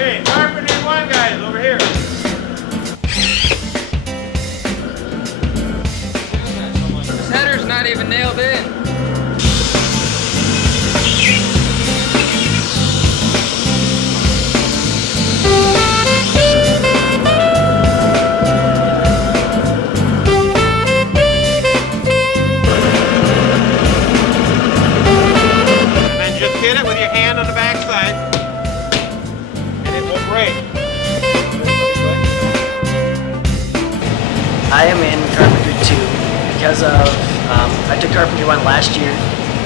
Okay, carpentry one, guys, over here. This header's not even nailed in. Hit it with your hand on the back side, and it will break. I am in Carpentry 2 because of, I took Carpentry 1 last year,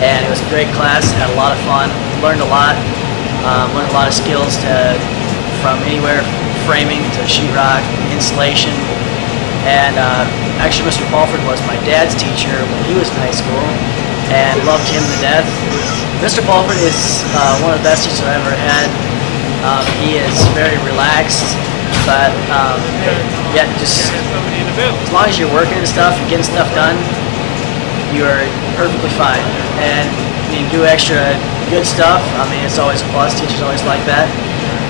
and it was a great class, had a lot of fun, learned a lot of skills from anywhere framing to sheetrock, insulation, and actually Mr. Balford was my dad's teacher when he was in high school, and loved him to death. Mr. Balford is one of the best teachers I've ever had. He is very relaxed, but yeah, just as long as you're working and stuff and getting stuff done, you are perfectly fine. And when you do extra good stuff, I mean, it's always a plus. Teachers always like that.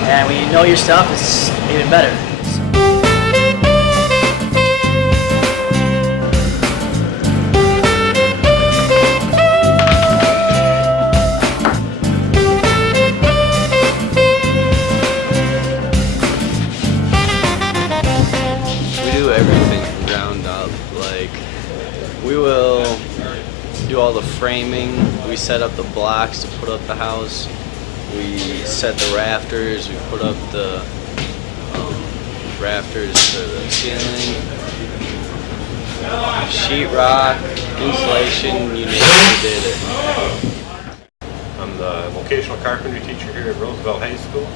And when you know your stuff, it's even better. Everything from ground up. Like, we will do all the framing, we set up the blocks to put up the house, we set the rafters, we put up the rafters for the ceiling, sheetrock, insulation, you name it, we did it. I'm the vocational carpentry teacher here at Roosevelt High School.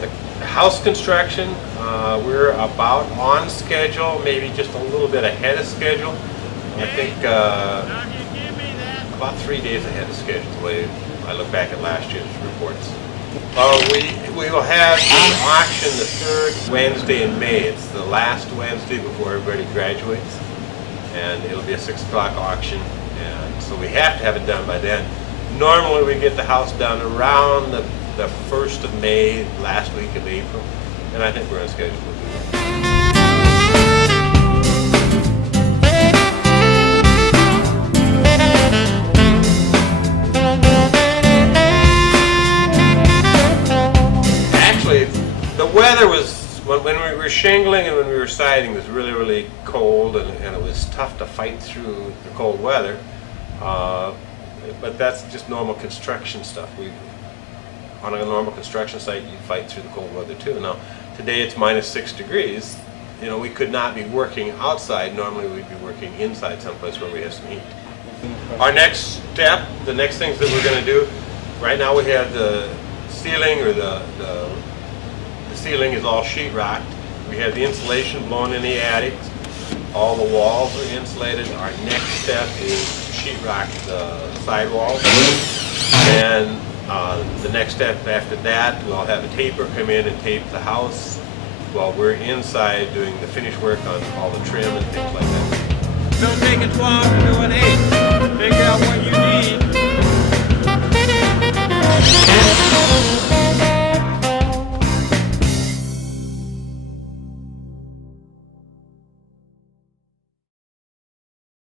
The house construction, we're about on schedule, maybe just a little bit ahead of schedule. I think about 3 days ahead of schedule, the way I look back at last year's reports. We will have the auction the third Wednesday in May. It's the last Wednesday before everybody graduates, and it'll be a 6 o'clock auction, and so we have to have it done by then. Normally we get the house done around the 1st of May, last week of April, and I think we're on schedule to do that. Actually, the weather was, when we were shingling and when we were siding, it was really, really cold, and it was tough to fight through the cold weather. But that's just normal construction stuff. On a normal construction site, you fight through the cold weather too. Now, today it's -6 degrees. You know, we could not be working outside. Normally we'd be working inside someplace where we have some heat. Our next step, the next things that we're going to do, right now we have the ceiling, or the ceiling is all sheetrocked. We have the insulation blown in the attic. All the walls are insulated. Our next step is sheetrock the sidewalls. And the next step after that, we'll have a taper come in and tape the house while we're inside doing the finish work on all the trim and things like that. Don't take it 12 to do an 8. Figure out what you need.